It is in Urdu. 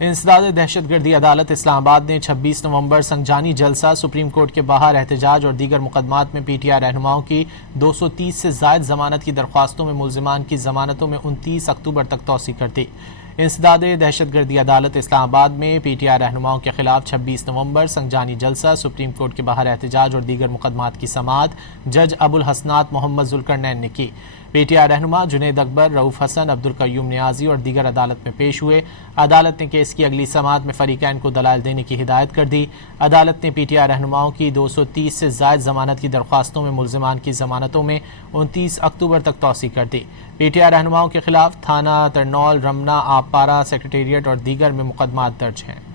انسداد دہشت گردی عدالت اسلام آباد نے 26 نومبر سنجانی جلسہ، سپریم کورٹ کے باہر احتجاج اور دیگر مقدمات میں پی ٹی آئی رہنماؤں کی 230 سے زائد ضمانت کی درخواستوں میں ملزمان کی ضمانتوں میں 29 اکتوبر تک توسیع کر دی۔ انسداد دہشت گردی عدالت اسلام آباد میں پی ٹی آئی رہنماؤں کے خلاف 26 نومبر سنجانی جلسہ، سپریم کورٹ کے باہر احتجاج اور دیگر مقدمات کی سماعت جج ابوالحسنات محمد ذوالقرنین نے کی۔ پی ٹی آئی رہنما جنید اکبر، رؤوف حسن، عبدالقیوم نیازی اور دیگر عدالت میں پیش ہوئے۔ عدالت نے کیس کی اگلی سماعت میں فریقین کو دلائل دینے کی ہدایت کر دی۔ عدالت نے پی ٹی آئی رہنماؤں کی 230 سے زائد ضمانت کی درخواستوں میں ملزمان کی ضمانتوں میں 29 اکتوبر تک توسیع کر دی۔ پی ٹی آئی رہنماؤں کے خلاف تھانہ ترنول، رمنا، آبپارہ، سیکریٹریٹ اور دیگر میں مقدمات درج ہیں۔